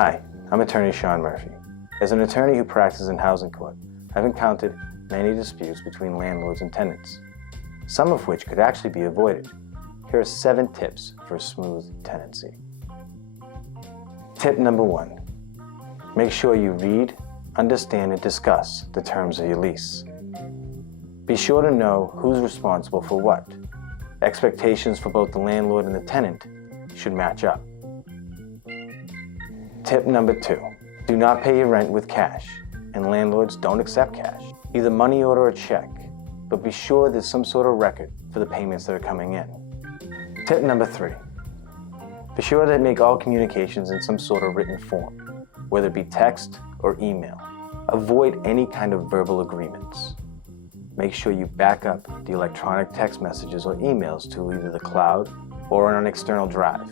Hi, I'm attorney Sean Murphy. As an attorney who practices in housing court, I've encountered many disputes between landlords and tenants, some of which could actually be avoided. Here are 7 tips for a smooth tenancy. Tip number 1. Make sure you read, understand, and discuss the terms of your lease. Be sure to know who's responsible for what. Expectations for both the landlord and the tenant should match up. Tip number 2. Do not pay your rent with cash, and landlords don't accept cash. Either money order or check, but be sure there's some sort of record for the payments that are coming in. Tip number 3. Be sure to make all communications in some sort of written form, whether it be text or email. Avoid any kind of verbal agreements. Make sure you back up the electronic text messages or emails to either the cloud or on an external drive.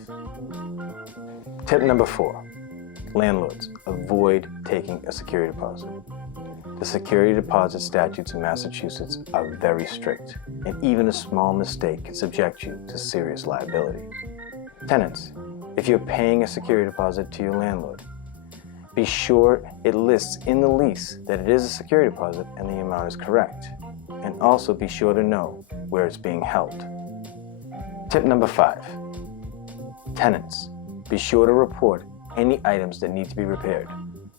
Tip number 4. Landlords, avoid taking a security deposit. The security deposit statutes in Massachusetts are very strict, and even a small mistake can subject you to serious liability. Tenants, if you're paying a security deposit to your landlord, be sure it lists in the lease that it is a security deposit and the amount is correct. And also be sure to know where it's being held. Tip number 5. Tenants, be sure to report any items that need to be repaired.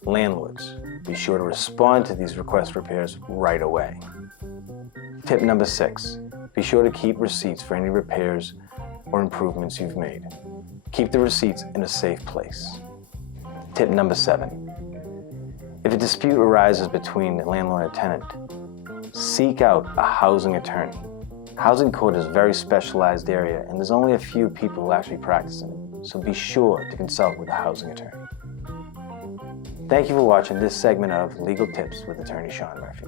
Landlords, be sure to respond to these request repairs right away. Tip number 6. Be sure to keep receipts for any repairs or improvements you've made. Keep the receipts in a safe place. Tip number 7. If a dispute arises between the landlord and tenant, seek out a housing attorney. Housing court is a very specialized area, and there's only a few people who actually practice in it, so be sure to consult with a housing attorney. Thank you for watching this segment of Legal Tips with attorney Sean Murphy.